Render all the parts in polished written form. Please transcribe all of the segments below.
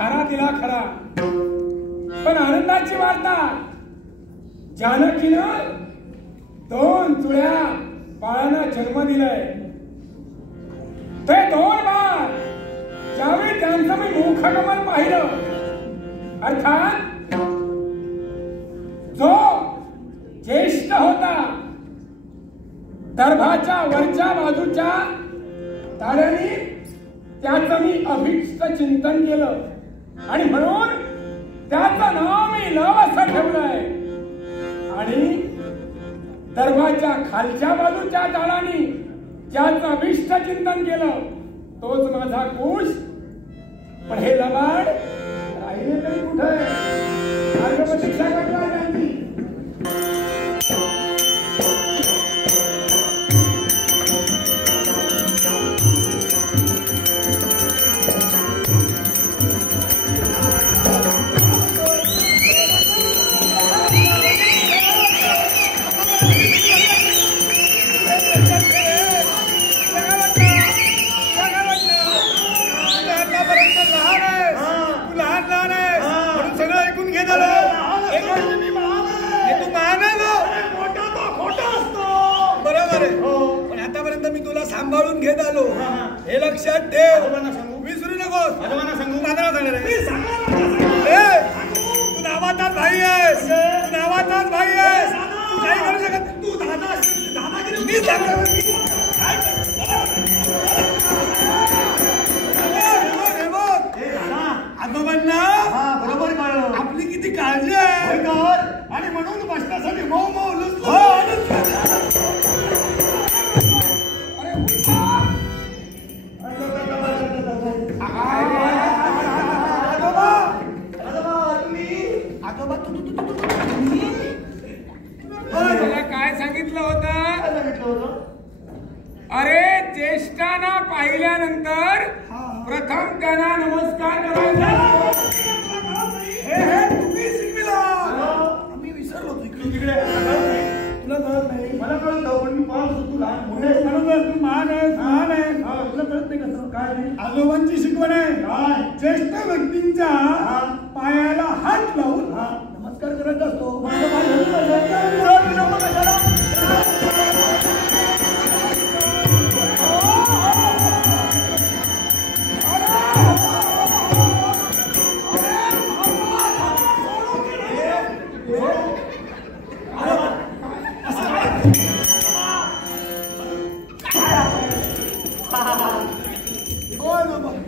खाना दिला खरा, पण आनंदाची वार्ता जानकीनं 2 जुळ्या बाळांना जन्म दिलाय. ते 2 बाळ ज्यावेळी त्यांचं मी मुखकमल पाहिलं, अर्थात जो ज्येष्ठ होता दर्भाच्या वरच्या बाजूच्या ताऱ्याने त्याचं मी अभीष्ट चिंतन केलं आणि म्हणून त्याचं नाव मी लव असं ठेवलंय. आणि दर्भाच्या खालच्या बाजूच्या ताळाने ज्याचं अभीष्ट चिंतन केलं तोच माझा कुश. पण हे लबाड राहिले तरी कुठे? प्रतीक्षा करतोय त्यांची. सांभाळून घेत आलो हे लक्षात ठेव. विसरू नकोस. तू नावाचाच भाई आहेस, तू नावाचाच भाई आहेस. तू काही करू शकत. तू दादागिरी मी आजोबांना बरोबर कळलं आपली किती काळजी आहे आणि म्हणून बसण्यासाठी मऊ मऊ लुसलो. काय सांगितलं होतं? अरे ज्येष्ठांना पाहिल्यानंतर प्रथम त्यांना नमस्कार करायचा. तुम्ही शिकविला. आम्ही विसरलो. इकडे तुला कळत नाही. मला कळत पण मी पाहत होतो. तू महान आहेस, महान आहे. तुला कळत नाही कसं काय? आजोबांची शिकवण आहे. ज्येष्ठ व्यक्तींच्या पायाला हात लावून नमस्कार करत असतो.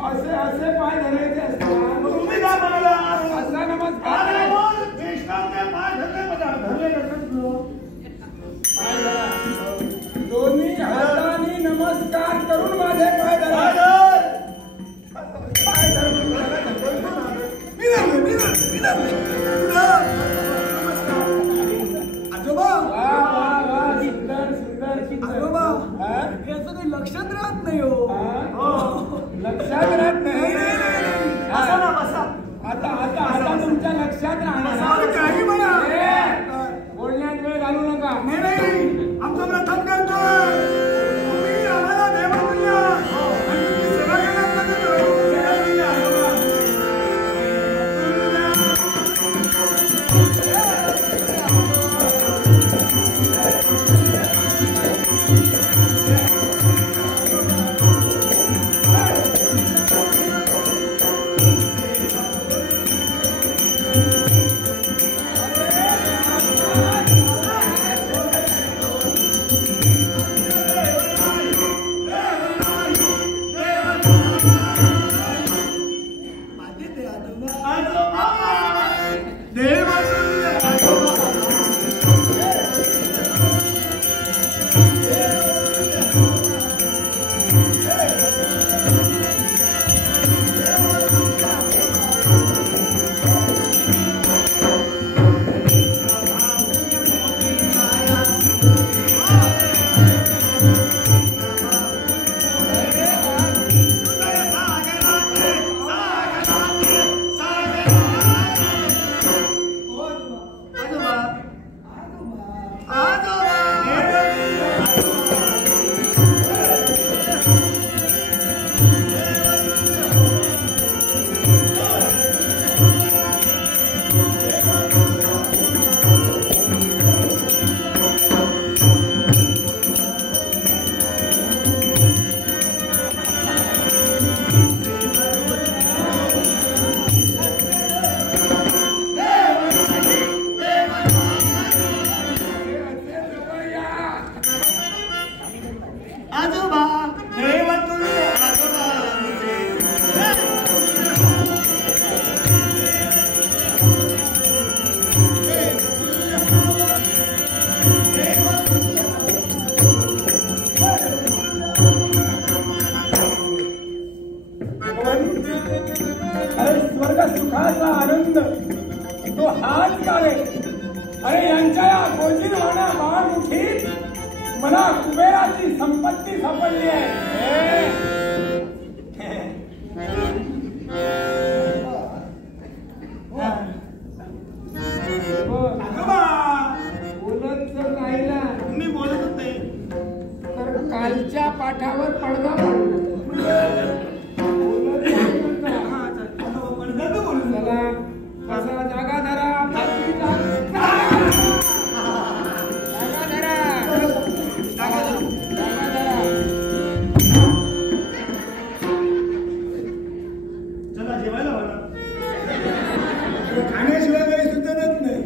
असे पाय धरायचे असतात. तुम्ही काय म्हणाला? असा नमस्कार दोन्ही हातांनी नमस्कार करून माझे पाय धरा. आजोबा सुंदर सुंदर आजोबा याचं काही लक्षात राहत नाही. हो लक्षात राहत नाही. आता आता आता तुमच्या लक्षात राहणार. काही म्हणा बोलण्यात वेळ घालू नका. नाही आमचं प्रथम करतोय. तुम्ही आम्हाला देव बोलल्या आणि तुम्ही सेवा आजोबा देव तुझे आजोबा तुझे अरे स्वर्ग सुखाचा आनंद तो हाच का रे? अरे यांच्या या गोजीरवाण्या बाळमुठीत मला कुबेराची संपत्ती सापडली आहे. बोलत जर नाही ना मी बोलत होते तर कालच्या पाठावर पडदा पडला. चला बसा, जागा धरा, जागा धरा. चला जेवायला म्हणा. खाण्याशिवाय काही सुचतच नाही.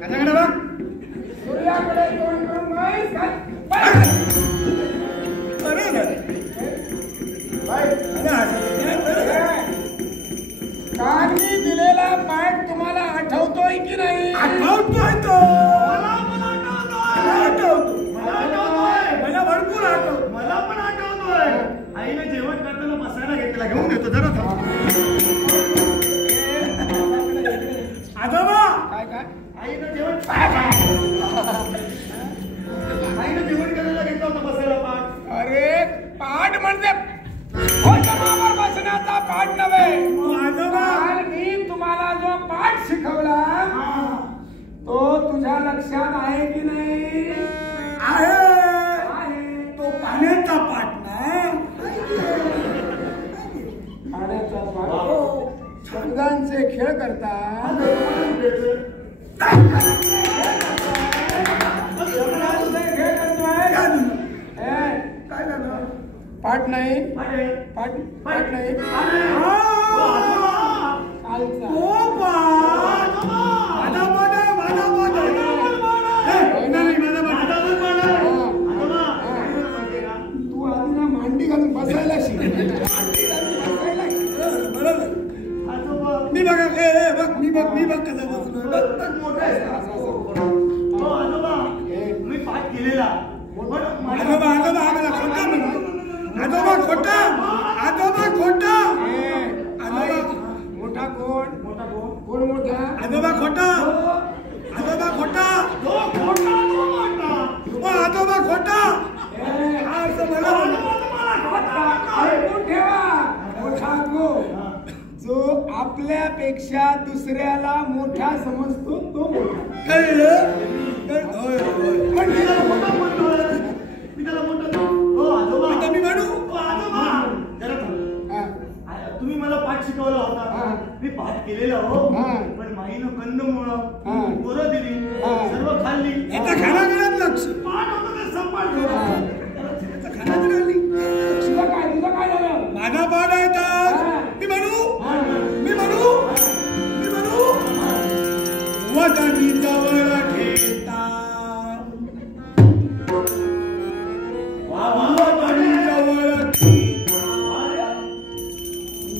कशाकडे बघ? सूर्याकडे तोंड करून माहीत काय? काल मी दिलेला पाठ तुम्हाला आठवतोय की नाही? आठवतोय तो. मला भरपूर आठवतो. मला पण आठवतोय. आईने जेवण करताना बसायला घेतला. घेऊन येतो जरा थांब. आजोबा काय काय? आईनं जेवण करायला घेतलं होतं बसायला पाठ. अरे पाठ म्हणजे भोजनावर बसण्याचा पाठ नव्हे. काल मी तुम्हाला जो पाठ शिकवला तो तुझ्या लक्षात आहे की नाही? आहे. आहे. तो पाण्याचा पाठ ना. पाण्याचा पाठ. शब्दांचे खेळ करतात. काय झालं? पाठ नाही. पाठ नाही. कालचा. तू आधी ना मांडी घालून बसायला शिक. मी बघा मी बघ कसं बसलो. मी पाठ केलेला. आजोबा खोटा. मोठा कोण? कोण मोठा? आजोबा खोटा. आजोबा खोटा. ठेवा मोठा कोण? जो आपल्यापेक्षा दुसऱ्याला मोठा समजतो तो मोठा. कळलं? पण तिला मोठा मी त्याला म्हणतो हो आजोबा. आता मी म्हणू आजोबा जरा तुम्ही मला पाठ शिकवला होता. मी पाठ केलेला हो. पण माईनं कंदमुळं पोरं दिली, सर्व खाल्ली. याचा खाण्याकडे लक्ष. पाठ होतं ते संपादन. तुझं काय झालं? माझा पाठ आहे तर मी म्हणू वदनी जवळ घेता.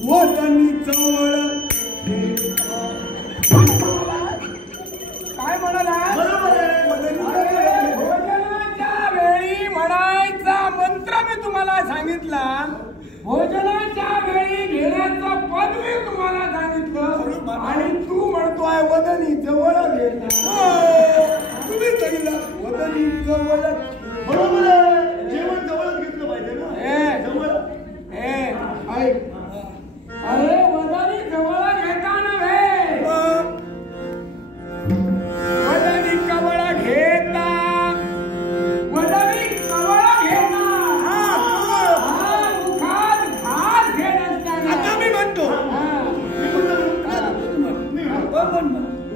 वदनी जवळ काय म्हणाला? भोजनाच्या वेळी म्हणायचा मंत्र मी तुम्हाला सांगितला. भोजनाच्या वेळी घेण्याचं पद मी तुम्हाला सांगितलं आणि तू म्हणतोय वदनी जवळ घेता. तुम्ही सांगितलं वदनी जवळ. बरोबर आहे. जेवण जवळच घेतलं पाहिजे ना. जवळ ऐक. अरे वदनी जवळ घेता नव्हे, वदनी कवळ घेता. वदनी कवळ घेता. मुखात घास घेत असताना. आता मी म्हणतो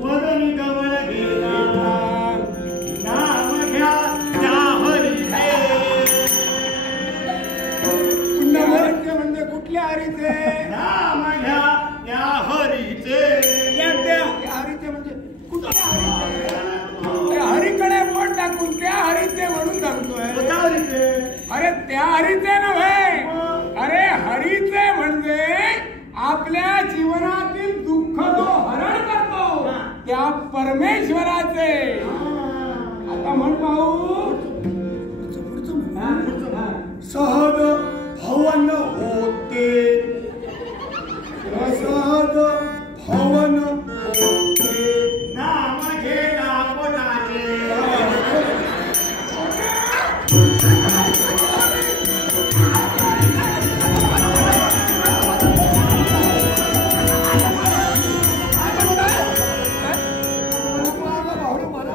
वदनी कवळ घेता. नाम घ्या त्या हरीचे नव्हे, अरे हरीचे म्हणजे आपल्या जीवनातील दुःख जो हरण करतो त्या परमेश्वराचे. आता म्हण पाहू, सहज भवन होते, सहज भवन होते, नाम घेता कोणाचे.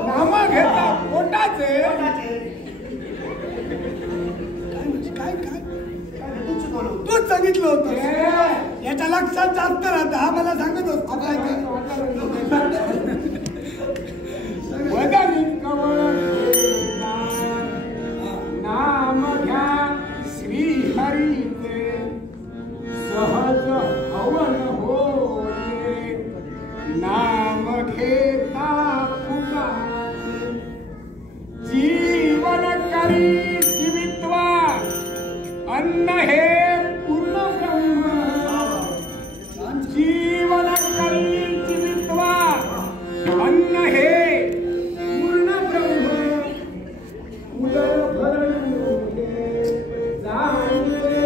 नाम घेता पोटाचे. तूच सांगितलं होतं, याच्या लक्षात जास्त राहतं. हा मला सांगत होता नाम घ्या श्री हरीचे, सहज हवन होते, नाम घेता पुकारे, जीवन करी जीवित्वा, अन्न हे पूर्ण ब्रह्म, जीवन करी जीवित्वा, अन्न हे पूर्ण ब्रह्म, उदर भरण होते, जाणते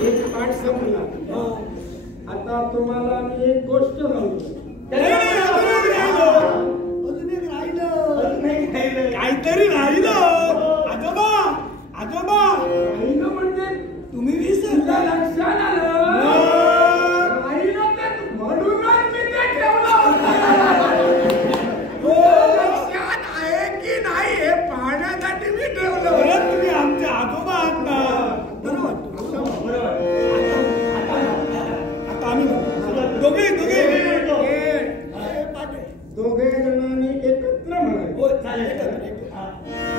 एक पाठ संपला. आता तुम्हाला मी एक गोष्ट सांगतो. काहीतरी राहिलं. आजोबा आजोबा राहिलं म्हणजे तुम्ही विसरला. लक्षात आलं. राहिलं तर म्हणूनच मी ते ठेवलं. लक्षात आहे की नाही हे पाहण्यासाठी मी ठेवलं. परत तुम्ही आमचे आजोबा आहात ना. बरं वाटतं. आता आम्ही दोघे जणांनी एकत्र म्हणायचं.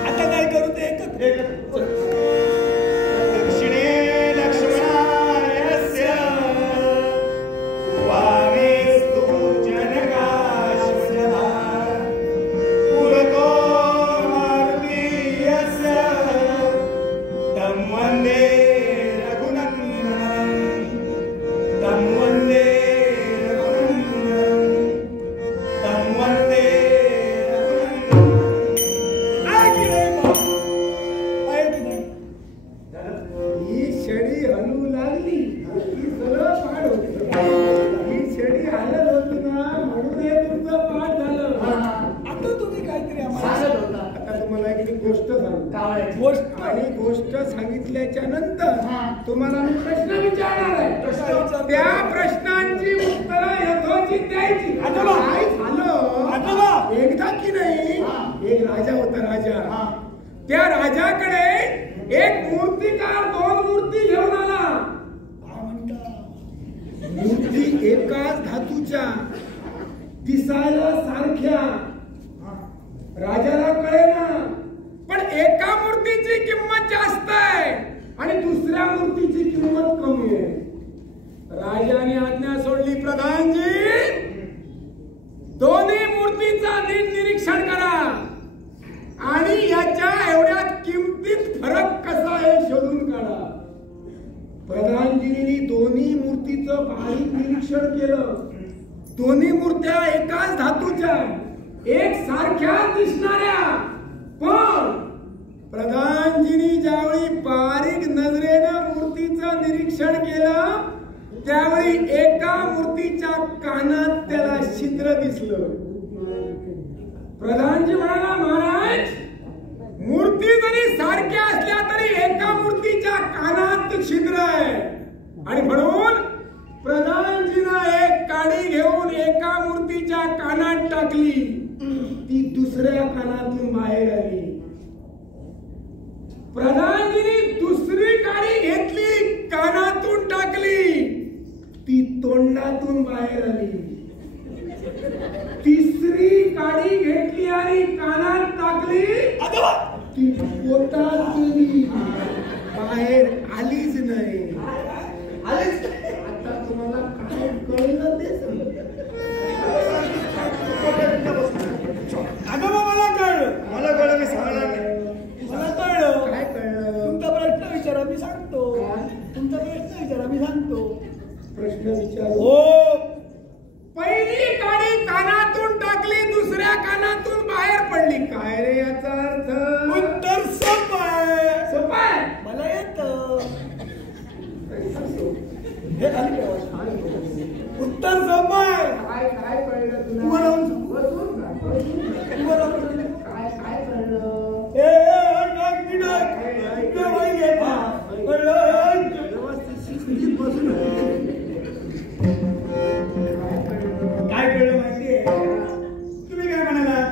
आता काय करू ते एकत्र. दक्षिणे लक्ष्मणायस्य वामेस्तु जनकाश्वजः पुरतो मारुतीयस्य तं वन्दे रघुनन्दनं, तं वन्दे रघुनन्दनं, तं वन्दे ही छडी हलू लागली की सगळं पाठ होत. ही छडी हलत होती ना म्हणून हे तुमचं पाठ झालं. आता तुम्ही काहीतरी आम्हाला आता तुम्हाला एक गोष्ट सांगतो. आणि गोष्ट सांगितल्याच्या नंतर तुम्हाला मी प्रश्न विचारणार आहे. त्या प्रश्नांची उत्तरं यथोचित द्यायची. आजोबा काय झालं आजोबा एकदा की नाही, एक राजा होता. राजा, त्या राजाकडे एक मूर्तिकार 2 मूर्ती घेऊन आला. मूर्ती एकाच धातूच्या, दिसायला सारख्या. राजाला कळेना, पण एका मूर्तीची किंमत जास्त आहे आणि दुसऱ्या मूर्तीची किंमत कमी आहे. राजाने आज्ञा सोडली, प्रधानजी दोन्ही मूर्तीचा नीट निरीक्षण करा आणि याच्या एवढ्या किमतीत फरक कसा आहे शोधून काढा. प्रधानजींनी दोन्ही मूर्तीचं बारीक निरीक्षण केलं. दोन्ही मूर्त्या एकाच धातूच्या, एक सारख्या दिसणाऱ्या. पण प्रधानजींनी ज्यावेळी बारीक नजरेनं मूर्तीचं निरीक्षण केलं त्यावेळी एका मूर्तीच्या कानात त्याला छिद्र दिसलं. प्रधानजी म्हणाला, महाराज मूर्ती जरी सारख्या असल्या तरी एका मूर्तीच्या कानात छिद्र आहे. आणि म्हणून प्रधानजीनं एक काडी घेऊन एका मूर्तीच्या कानात टाकली. ती दुसऱ्या कानातून बाहेर आली. प्रधानजींनी दुसरी काडी घेतली, कानातून टाकली, ती तोंडातून बाहेर आली. तिसरी काडी घेतली आणि कानात टाकली, ती पोटात गेली, बाहेर आलीच नाही. आता तुम्हाला काय कळलं ते सांग. आहे याचा अर्थ? उत्तर सोपं आहे. सोपं आहे. मला येतं. हे खाली ठेवा. उत्तर सोपं आहे. काय काय कळलं तुला? उभं राहून सांग. बसून का? उभं राहून काय काय कळलं? शिस्तीत बसून काय कळलं माहितीये? तुम्ही काय म्हणालात?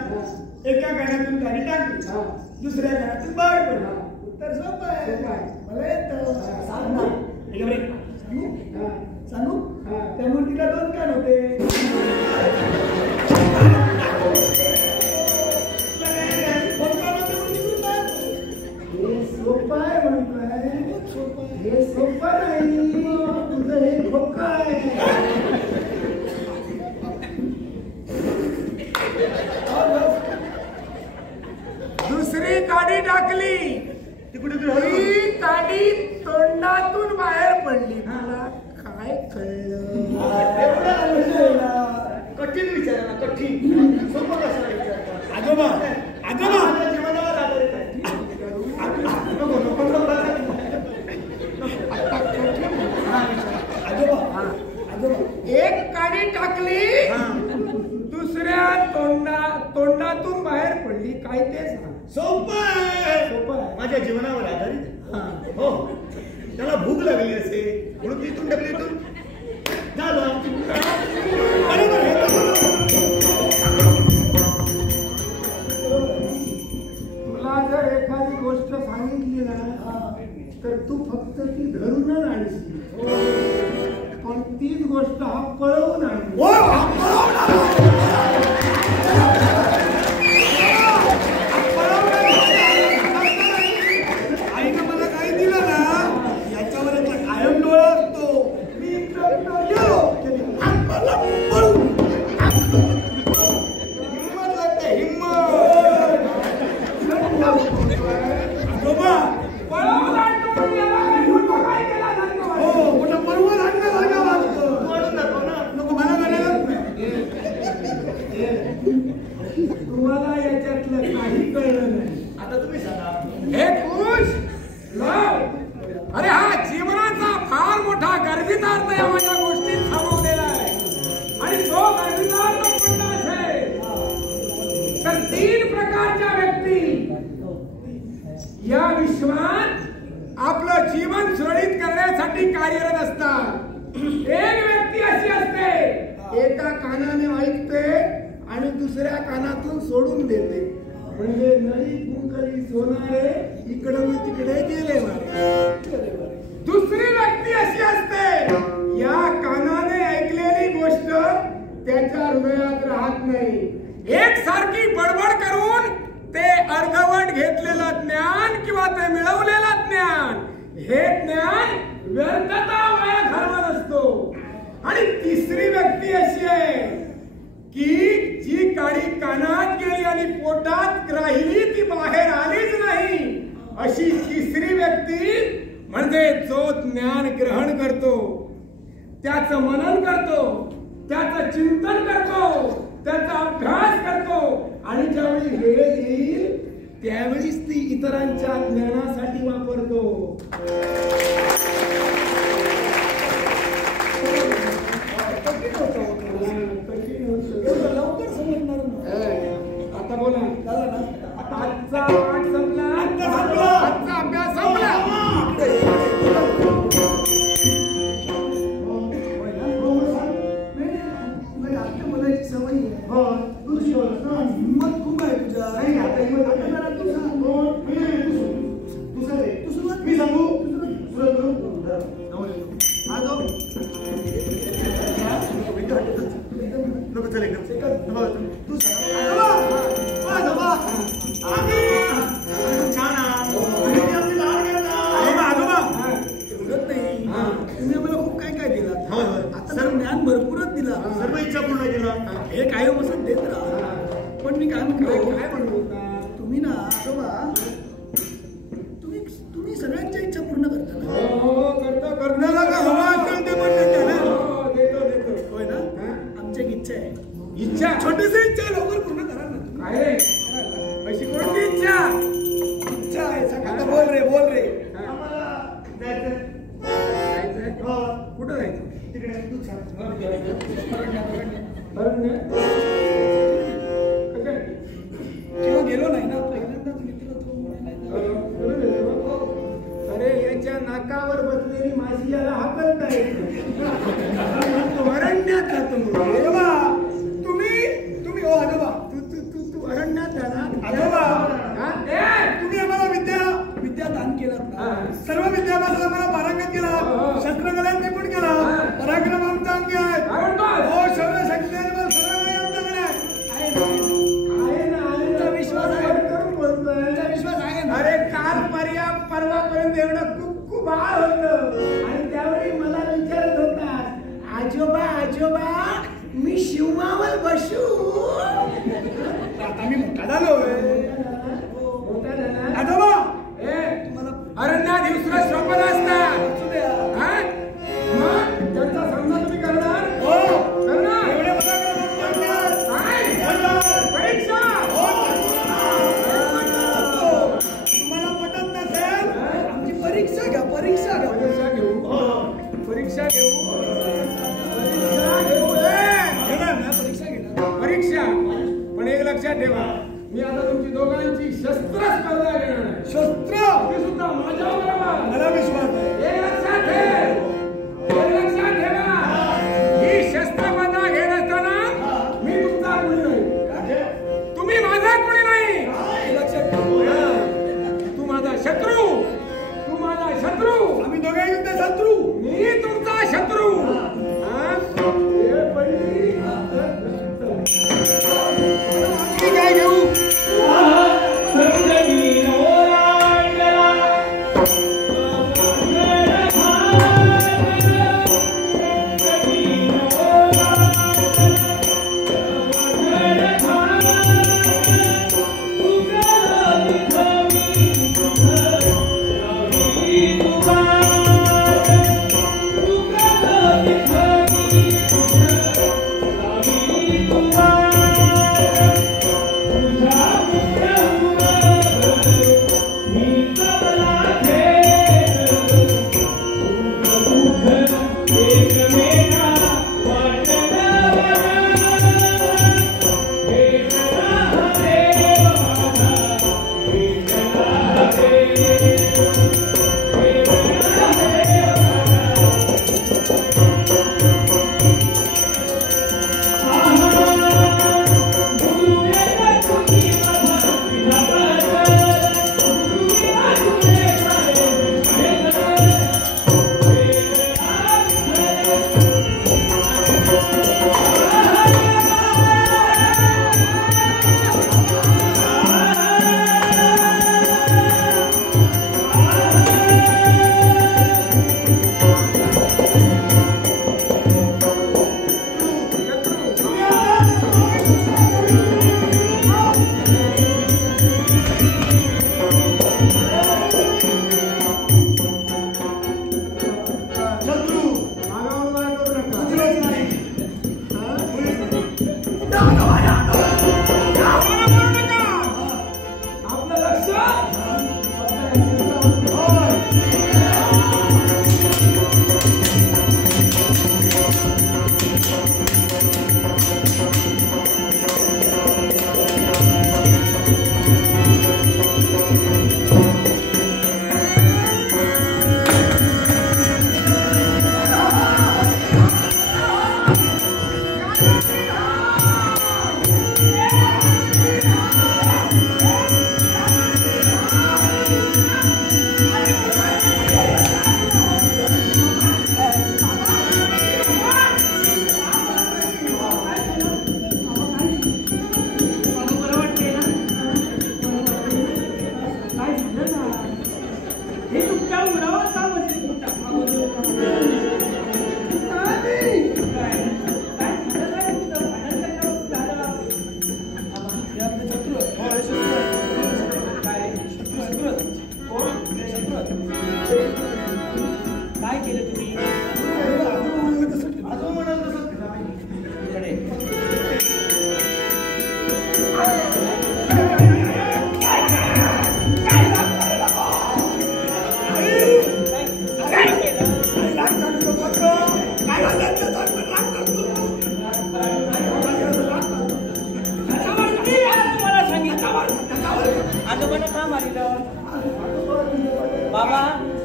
एका गाण्यातून गाणी टाकली, दुसऱ्या गाण्यातून बाहेर पडला. उत्तर सोपं आहे. मला येतं. सांग ना. सांगू? त्या मूर्तीला 2 कान होते. सोपं आहे म्हणतोय. हे सोपं नाही. तुझं हे खोकं आहे. दुसरी काडी टाकली, ती काडी तोंडातून बाहेर पडली. तुला काय कळलं? कठीण विचारायला कठीण. सोपं कसं विचारता? आजोबा आजोबा जीवनावर आधारित आहे. एक काडी टाकली, दुसऱ्या तोंडातून बाहेर पडली. काय ते सांग. सोपं आहे. सोपं आहे. माझ्या जीवनावर आधारित आहे. हो, त्याला भूक लागली असेल म्हणून तिथून डबलीतून झालं. बरोबर आहे. तुला जर एखादी गोष्ट सांगितली ना तर तू फक्त ती धरूनच आणशील, पण तीच गोष्ट हा पळवून आणली. आईनं मला काही दिलं ना याच्यावर एक कायम डोळा असतो. मी गेलो हिम्मत लागते. हिम्मत. आजोबा पळवून आणतो पण याला काय मोठं काय केला जातो? हो, मोठं पर्वत आणलं जागा वाजतो. वाढून दाखव ना. नको मला करायलाच नाही. तुम्हाला याच्यातलं काही कळलं नाही. आता तुम्ही सांगा. हे खुश लाव. अरे हा जीवनाचा फार मोठा गरजेचा अर्थ या माझ्या गोष्टीत सामावलेला आहे. आणि तो गरजेचा अर्थ कोणता असेल तर 3 प्रकारच्या व्यक्ती या विश्वात आपलं जीवन सुरळीत करण्यासाठी कार्यरत असतात. एक व्यक्ती अशी असते, एका कानाने ऐकते आणि दुसऱ्या कानातून सोडून देते. म्हणजे नळी कुंकली सोनारे इकडं तिकडे गेले मारे. दुसरी व्यक्ती अशी असते, या कानाने ऐकलेली गोष्ट त्याच्या हृदयात राहत नाही. एकसारखी बडबड करून ते अर्धवट घेतलेलं ज्ञान किंवा ते मिळवलेलं ज्ञान, हे ज्ञान व्यर्थता वाया घालवत असतो. आणि तिसरी व्यक्ती अशी आहे की जी काडी कानात गेली आणि पोटात राहिली, ती बाहेर आलीच नाही. अशी तिसरी व्यक्ती म्हणजे जो ज्ञान ग्रहण करतो, त्याचं मनन करतो, त्याचं चिंतन करतो, त्याचा अभ्यास करतो आणि ज्यावेळी वेळ येईल त्यावेळीच ती इतरांच्या ज्ञानासाठी वापरतो. लवकर समजणार ना. आता बोला. झालं ना. आजचा पाठ संपला. आजचा अभ्यास संपला. मला एक सवय आहे. हिंमत खूप आहे तुझ्या. मी सांगू ज्ञान भरपूरच दिला. सर्व इच्छा पूर्ण केला. हे काय बसत देत राहा. पण मी काय म्हणतो, काय म्हणतो तुम्ही ना आजोबा, तुम्ही सगळ्यांच्या इच्छा पूर्ण करता ना. हो करतो. करण्याला का हवा असेल ते पण देता ना. देतो. होय ना. आमची एक इच्छा आहे. इच्छा छोटीशी इच्छा लवकर पूर्ण करा ना. काय अशी कोणती किंवा गेलो नाही ना पहिल्यांदाच मित्र अरे याच्या नाकावर बसलेली माशी याला हाकलता येत अरण्यात जातो तुम्ही हो आजोबा तू अरण्यात झाला आजोबा तुम्ही आम्हाला विद्या दान केलं ना सर्व विद्याभ्यासाला मला पारंगत केला शस्त्रकलेत निपुण केला पराक्रम आमचा अंगी आहे हो सर्व शक्ती सर्व काही आमच्याकडे आहे विश्वास आहे ना अरे काल परवापर्यंत एवढं कुक्कू बाळ होत आणि त्यावेळी मला विचारत होता आजोबा मी शिवमावर बसू आता मी मोठा झालोय आजोबा अरण्यात दुसरं श्रपण असतात मग त्यांचा समजा तुम्ही करणार करणार परीक्षा तुम्हाला पटत नसेल आमची परीक्षा घ्या परीक्षा परीक्षा पण एक लक्षात ठेवा मी आता तुमची आजोबांना का मारिलं बाबा?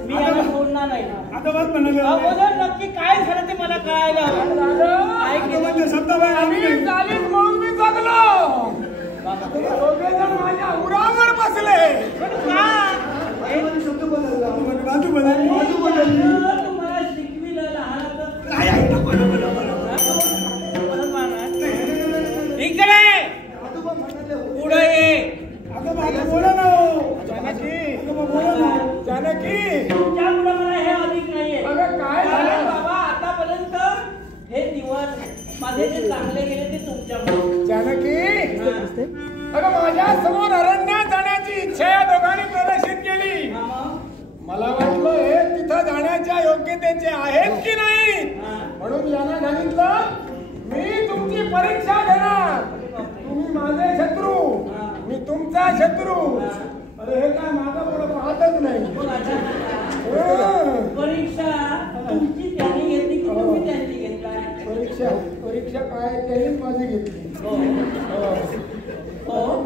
मी याला सोडणार नाही. आजोबाच म्हणाले अगोदर नक्की काय झालं ते मला कळायला काय केलं? शब्द बाहेर आम्ही मी चालीस म्हणून मी जगलो. दोघे जण माझ्या उरावर बसले. पण का? शब्द बदलला बाजू बदलली बाजू बदलली. तुम्हाला शिकविलं लहानाचं काय आहे बरोबर परत मारणार इकडे पुढे ये. आजोबा बोला ना जानकी बोला ना जानकी. तुमच्या पुढे मला हे अधिक नाहीये. अगं काय झालं बाबा? आतापर्यंत हे दिवस माझे जे चांगले गेले ते तुमच्यामुळे. जानकी अगं माझ्या समोर अरण्यात जाण्याची इच्छा या दोघांनी प्रदर्शित केली. मला वाटलं तिथं जाण्याच्या योग्यतेचे आहेत की नाही म्हणून यांना सांगितलं मी तुमची परीक्षा घेणार. तुम्ही माझे शत्रू मी तुमचा शत्रू. अरे हे काय मागं पुढे पाहतच नाही. परीक्षा तुमची त्यांनी घेतली की तुम्ही त्यांची घेतलाय? परीक्षा काय त्यांनीच माझी घेतली.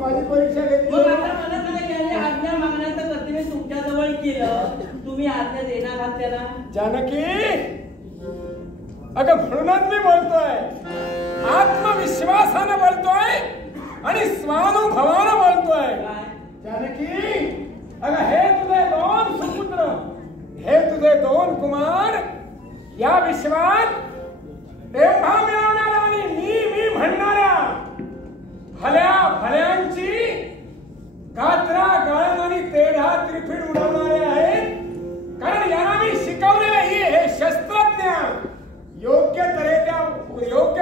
माझी परीक्षा घेतली. मग आता मला काय याने आज्ञा मागण्याचं कर्तव्य तुमच्या जवळ केलं. तुम्ही आज्ञा देणार आहात त्याला? जानकी अगं म्हणूनच मी बोलतोय आत्मविश्वासानं बोलतोय आणि स्वानुभवानं बोलतोय. जानकी अगं हे तुझे दोन सुपुत्र हे तुझे दोन कुमार या विश्वात तेव्हा मिळवणाऱ्या आणि मी म्हणणाऱ्या भल्या भल्यांची गात्रा गाळण आणि तेढा त्रिफीड उडवणारे आहेत. कारण यांना मी शिकवलेले हे शस्त्रज्ञ योग्य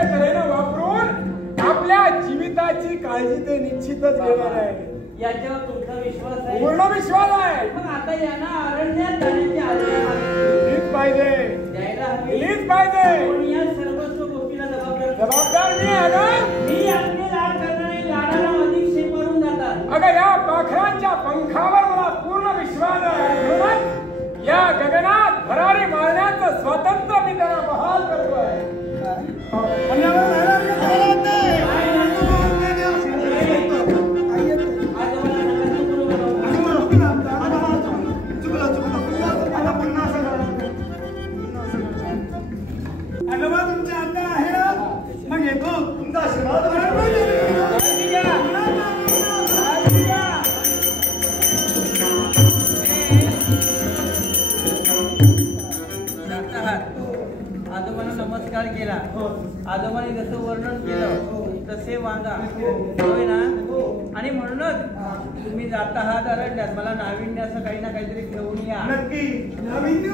तऱ्हेनं वापरून आपल्या जीविताची काळजी ते निश्चितच घेणार आहे. याच्यावर तुमचा विश्वास आहे? पूर्ण विश्वास आहे. मग आता यांना अरण्यात जाण्याची आज्ञा दिलीच पाहिजे द्यायला हवी. दिलीच पाहिजे. पण या सर्वस्व गोष्टीला जबाबदार मी आहे ना. मी आपले लाड करणारे लाडाला अधिक शेपारून जातात. अगं या पाखरांच्या पंखावर मला पूर्ण विश्वास आहे. म्हणूनच या गगनात भरारी मारण्याचं स्वातंत्र्य मी त्यांना बहाल करतोय. आजोबा तुमच्या अंतर आहे ना मग येतो तुमचा आशीर्वाद. आजोबांना नमस्कार केला. आजोबांनी जसं वर्णन केलं तसे वागा होय ना. आणि म्हणूनच तुम्ही जात आहात अरण्यात मला नाविन्य असं काही ना काहीतरी घेऊन या. नक्की नाविन्य